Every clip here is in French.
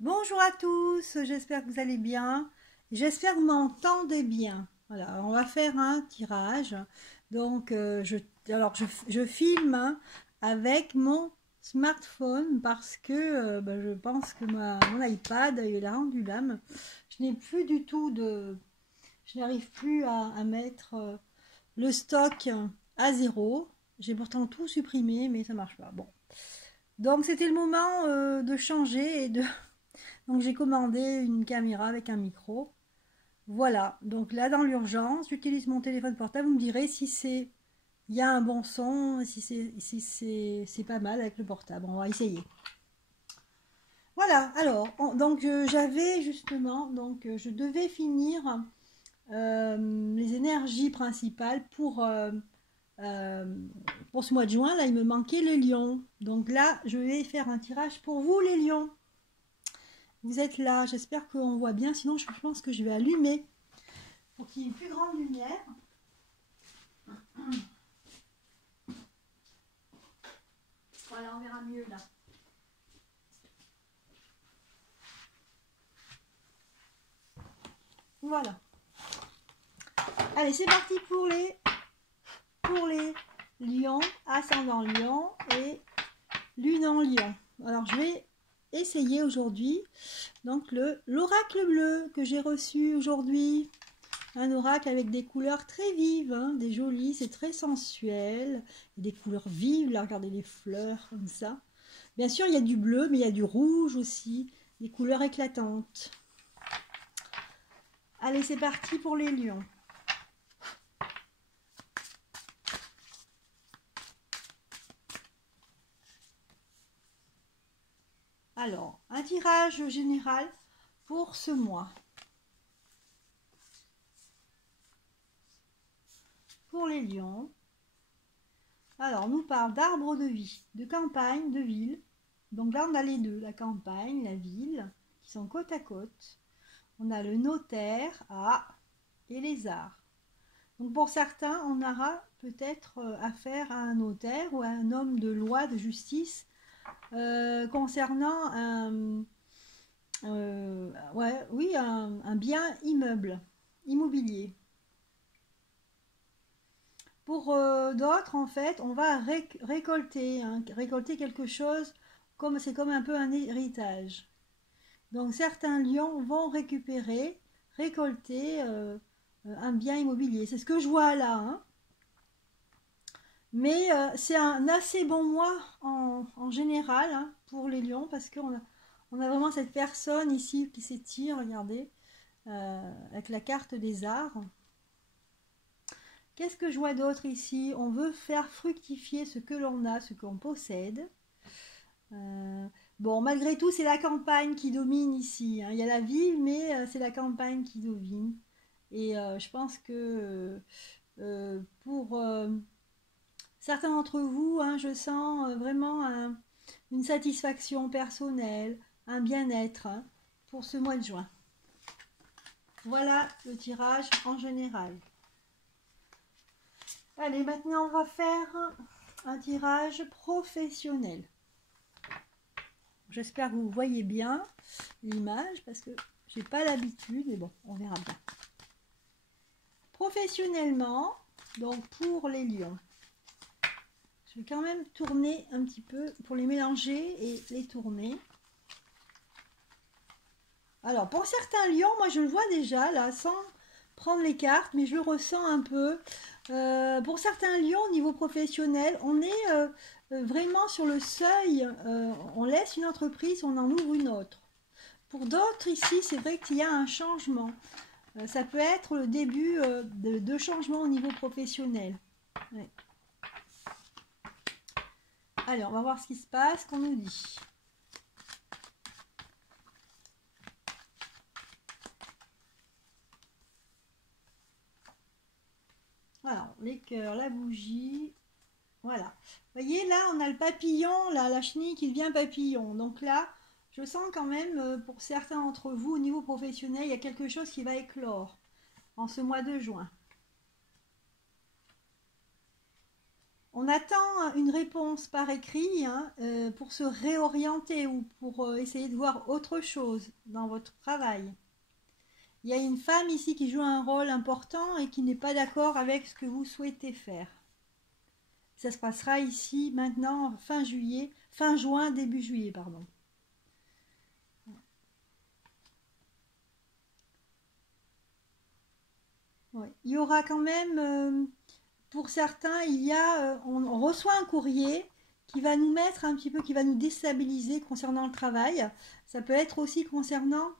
Bonjour à tous, j'espère que vous allez bien. J'espère que vous m'entendez bien. Voilà, on va faire un tirage. Donc, je filme hein, avec mon smartphone parce que je pense que mon iPad il a rendu l'âme. Je n'ai plus du tout de. Je n'arrive plus à mettre le stock à zéro. J'ai pourtant tout supprimé, mais ça marche pas. Bon. Donc, c'était le moment de changer et de donc j'ai commandé une caméra avec un micro. Voilà, donc là dans l'urgence, j'utilise mon téléphone portable, vous me direz si c'est il y a un bon son, si c'est pas mal avec le portable. On va essayer. Voilà, alors j'avais justement je devais finir les énergies principales euh, pour ce mois de juin. Là, il me manquait le lion. Donc là, je vais faire un tirage pour vous les lions. Vous êtes là, j'espère qu'on voit bien, sinon je pense que je vais allumer pour qu'il y ait une plus grande lumière. Voilà, on verra mieux là. Voilà. Allez, c'est parti pour les lions, ascendant lion et lune en lion. Alors, je vais essayer aujourd'hui donc l'oracle bleu que j'ai reçu aujourd'hui. Un oracle avec des couleurs très vives, hein, des jolies, c'est très sensuel. Des couleurs vives, là, regardez les fleurs comme ça. Bien sûr, il y a du bleu, mais il y a du rouge aussi, des couleurs éclatantes. Allez, c'est parti pour les lions. Alors, un tirage général pour ce mois. Pour les lions, alors, on nous parle d'arbres de vie, de campagne, de ville. Donc là, on a les deux, la campagne, la ville, qui sont côte à côte. On a le notaire, et les arts. Donc pour certains, on aura peut-être affaire à un notaire ou à un homme de loi, de justice, concernant un bien immobilier. Pour d'autres, en fait, on va récolter, hein, récolter quelque chose, comme c'est comme un peu un héritage. Donc certains lions vont récolter un bien immobilier. C'est ce que je vois là, hein. Mais c'est un assez bon mois en général hein, pour les lions parce on a vraiment cette personne ici qui s'étire, regardez, avec la carte des arts. Qu'est-ce que je vois d'autre ici? On veut faire fructifier ce que l'on a, ce qu'on possède. Bon, malgré tout, c'est la campagne qui domine ici, hein. Il y a la ville, mais c'est la campagne qui domine. Et je pense que pour certains d'entre vous, hein, je sens vraiment une satisfaction personnelle, un bien-être hein, pour ce mois de juin. Voilà le tirage en général. Allez, maintenant on va faire un tirage professionnel. J'espère que vous voyez bien l'image parce que j'ai pas l'habitude, mais bon, on verra bien. Professionnellement, donc pour les lions, je vais quand même tourner un petit peu pour les mélanger et les tourner. Alors, pour certains lions, moi je le vois déjà là, sans prendre les cartes, mais je le ressens un peu. Pour certains lions, au niveau professionnel, on est vraiment sur le seuil. On laisse une entreprise, on en ouvre une autre. Pour d'autres, ici, c'est vrai qu'il y a un changement. Ça peut être le début de changements au niveau professionnel. Ouais. Allez, on va voir ce qui se passe, qu'on nous dit. Alors, les cœurs, la bougie. Voilà. Vous voyez, là, on a le papillon, là, la chenille qui devient papillon. Donc là, je sens quand même, pour certains d'entre vous, au niveau professionnel, il y a quelque chose qui va éclore en ce mois de juin. On attend une réponse par écrit hein, pour se réorienter ou pour essayer de voir autre chose dans votre travail. Il y a une femme ici qui joue un rôle important et qui n'est pas d'accord avec ce que vous souhaitez faire. Ça se passera ici maintenant fin juin, début juillet, pardon. Ouais. Il y aura quand même, pour certains, on reçoit un courrier qui va nous mettre un petit peu, qui va nous déstabiliser concernant le travail. Ça peut être aussi concernant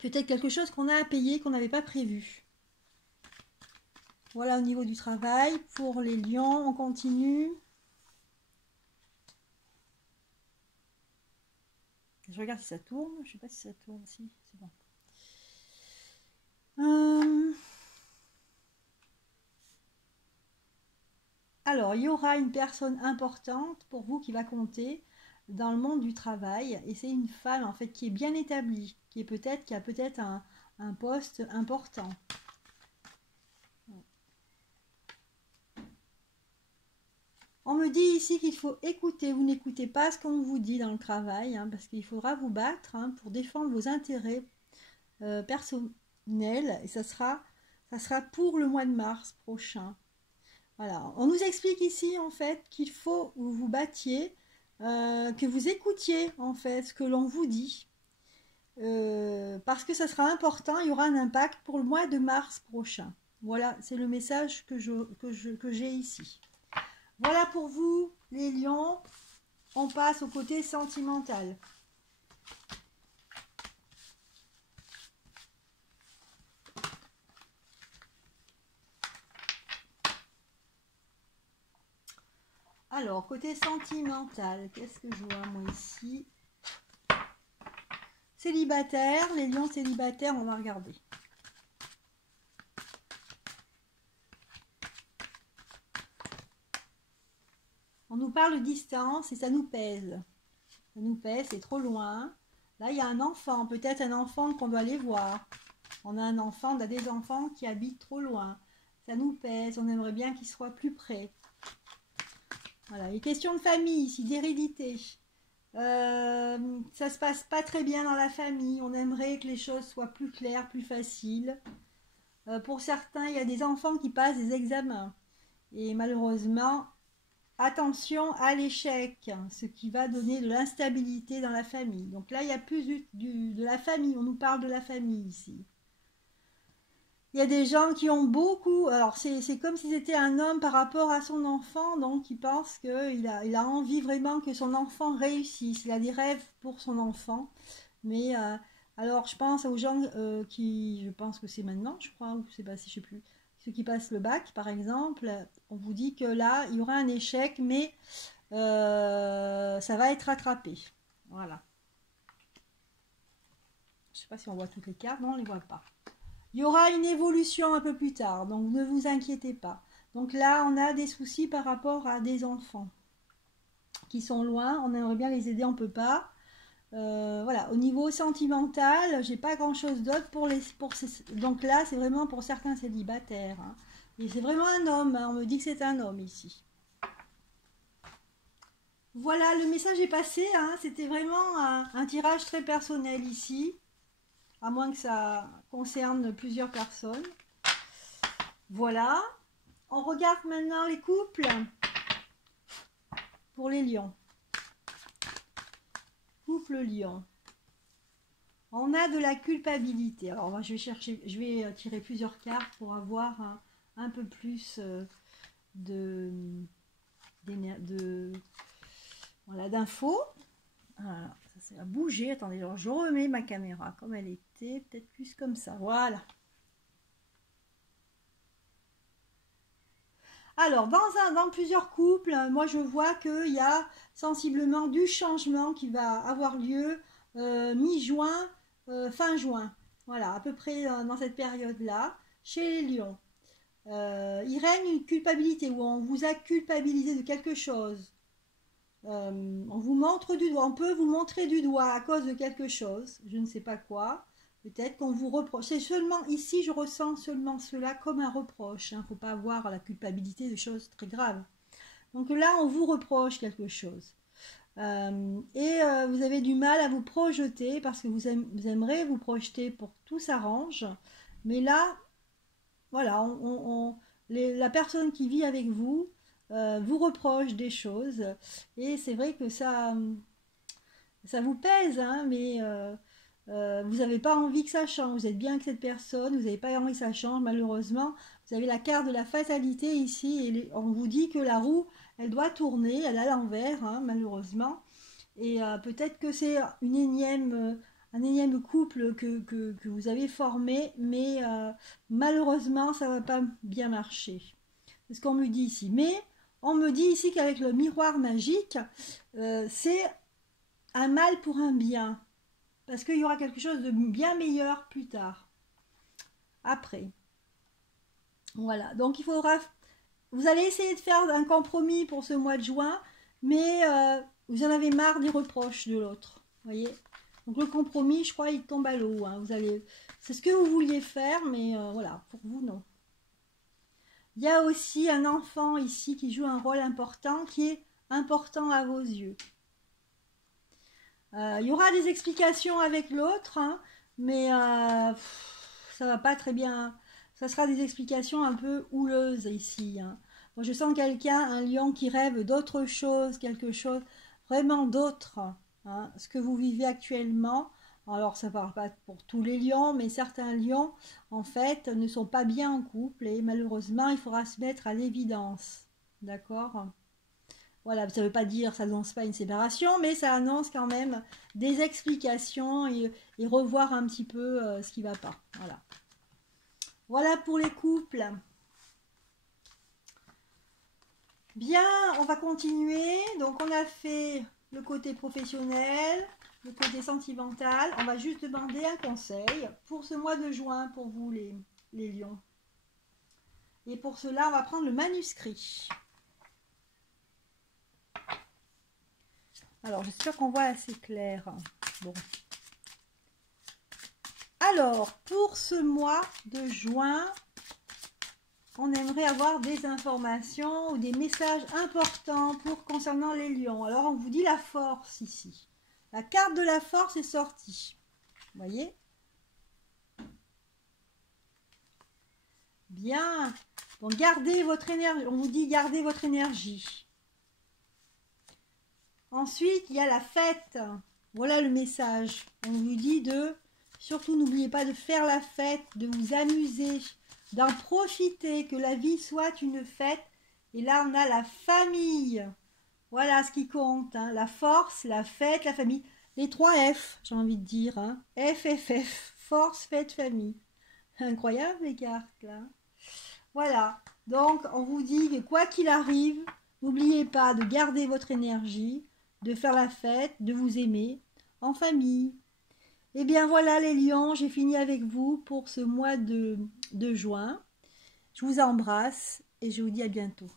peut-être quelque chose qu'on a à payer, qu'on n'avait pas prévu. Voilà au niveau du travail. Pour les lions, on continue. Je regarde si ça tourne. Je ne sais pas si ça tourne. Si, c'est bon. Alors, il y aura une personne importante pour vous qui va compter dans le monde du travail. Et c'est une femme en fait qui est bien établie, qui a peut-être un poste important. On me dit ici qu'il faut écouter. Vous n'écoutez pas ce qu'on vous dit dans le travail, hein, parce qu'il faudra vous battre hein, pour défendre vos intérêts personnels. Et ça sera pour le mois de mars prochain. Voilà. On nous explique ici en fait qu'il faut que vous vous battiez, que vous écoutiez en fait ce que l'on vous dit. Parce que ça sera important, il y aura un impact pour le mois de mars prochain. Voilà, c'est le message que j'ai ici. Voilà pour vous, les lions. On passe au côté sentimental. Alors, côté sentimental, qu'est-ce que je vois moi ici? Célibataire, les lions célibataires, on va regarder. On nous parle de distance et ça nous pèse. Ça nous pèse, c'est trop loin. Là, il y a un enfant, peut-être un enfant qu'on doit aller voir. On a des enfants qui habitent trop loin. Ça nous pèse, on aimerait bien qu'ils soient plus près. Voilà, les questions de famille ici, d'hérédité. Ça se passe pas très bien dans la famille. On aimerait que les choses soient plus claires, plus faciles. Pour certains, il y a des enfants qui passent des examens. Et malheureusement, attention à l'échec, ce qui va donner de l'instabilité dans la famille. Donc là, il y a plus de la famille. On nous parle de la famille ici. Il y a des gens qui ont beaucoup... Alors, c'est comme si c'était un homme par rapport à son enfant, donc il pense qu'il a envie vraiment que son enfant réussisse. Il a des rêves pour son enfant. Mais, alors, je pense aux gens qui... Je pense que c'est maintenant, je crois, ou c'est passé, je sais plus. Ceux qui passent le bac, par exemple, on vous dit que là, il y aura un échec, mais ça va être rattrapé. Voilà. Je ne sais pas si on voit toutes les cartes. Non, on ne les voit pas. Il y aura une évolution un peu plus tard, donc ne vous inquiétez pas. Donc là, on a des soucis par rapport à des enfants qui sont loin. On aimerait bien les aider, on ne peut pas. Voilà, au niveau sentimental, j'ai pas grand-chose d'autre donc là, c'est vraiment pour certains célibataires. Hein. Et c'est vraiment un homme, hein. On me dit que c'est un homme ici. Voilà, le message est passé. Hein. C'était vraiment un tirage très personnel ici. À moins que ça concerne plusieurs personnes. Voilà. On regarde maintenant les couples pour les lions. Couple lion. On a de la culpabilité. Alors moi, je vais tirer plusieurs cartes pour avoir un peu plus d'infos. Voilà, ça a bougé. Attendez, alors je remets ma caméra comme elle était, peut-être plus comme ça. Voilà. Alors, dans plusieurs couples, moi je vois qu'il y a sensiblement du changement qui va avoir lieu mi-juin, fin juin. Voilà, à peu près dans cette période-là, chez les lions. Il règne une culpabilité où on vous a culpabilisé de quelque chose. On vous montre du doigt, on peut vous montrer du doigt à cause de quelque chose, je ne sais pas quoi. Peut-être qu'on vous reproche. C'est seulement ici, je ressens seulement cela comme un reproche. Il ne faut pas avoir la culpabilité de choses très graves. Donc là, on vous reproche quelque chose. Vous avez du mal à vous projeter parce que vous aimeriez vous projeter pour que tout s'arrange. Mais là, voilà, la personne qui vit avec vous vous reproche des choses. Et c'est vrai que ça vous pèse, hein, mais vous n'avez pas envie que ça change. Vous êtes bien avec cette personne, vous n'avez pas envie que ça change, malheureusement. Vous avez la carte de la fatalité ici, et on vous dit que la roue, elle doit tourner, elle est à l'envers, hein, malheureusement. Et peut-être que c'est un énième couple que vous avez formé, mais malheureusement, ça ne va pas bien marcher. C'est ce qu'on me dit ici. Mais on me dit ici qu'avec le miroir magique, c'est un mal pour un bien. Parce qu'il y aura quelque chose de bien meilleur plus tard. Après. Voilà. Donc il faudra... Vous allez essayer de faire un compromis pour ce mois de juin, mais vous en avez marre des reproches de l'autre. Voyez. Donc le compromis, je crois, il tombe à l'eau. Hein. C'est ce que vous vouliez faire, mais voilà, pour vous, non. Il y a aussi un enfant ici qui joue un rôle important, qui est important à vos yeux. Il y aura des explications avec l'autre, hein, mais ça va pas très bien. Ça sera des explications un peu houleuses ici. Hein. Moi, je sens quelqu'un, un lion qui rêve d'autre chose, quelque chose vraiment d'autre. Hein, ce que vous vivez actuellement. Alors, ça ne parle pas pour tous les lions, mais certains lions, en fait, ne sont pas bien en couple et malheureusement, il faudra se mettre à l'évidence. D'accord ? Voilà, ça ne veut pas dire, ça n'annonce pas une séparation, mais ça annonce quand même des explications et revoir un petit peu ce qui ne va pas. Voilà. Voilà pour les couples. Bien, on va continuer. Donc, on a fait le côté professionnel, le côté sentimental. On va juste demander un conseil pour ce mois de juin pour vous, les lions. Et pour cela, on va prendre le manuscrit. Alors, j'espère qu'on voit assez clair. Bon. Alors, pour ce mois de juin, on aimerait avoir des informations ou des messages importants concernant les lions. Alors, on vous dit la force ici. La carte de la force est sortie. Vous voyez? Bien. Donc, gardez votre énergie. On vous dit gardez votre énergie. Ensuite, il y a la fête. Voilà le message. On vous dit surtout n'oubliez pas de faire la fête, de vous amuser, d'en profiter, que la vie soit une fête. Et là, on a la famille. Voilà ce qui compte. Hein. La force, la fête, la famille. Les 3 F, j'ai envie de dire. Hein. FFF. Force, fête, famille. Incroyable les cartes là. Voilà. Donc, on vous dit que quoi qu'il arrive, n'oubliez pas de garder votre énergie, de faire la fête, de vous aimer en famille. Et bien voilà les lions, j'ai fini avec vous pour ce mois de juin. Je vous embrasse et je vous dis à bientôt.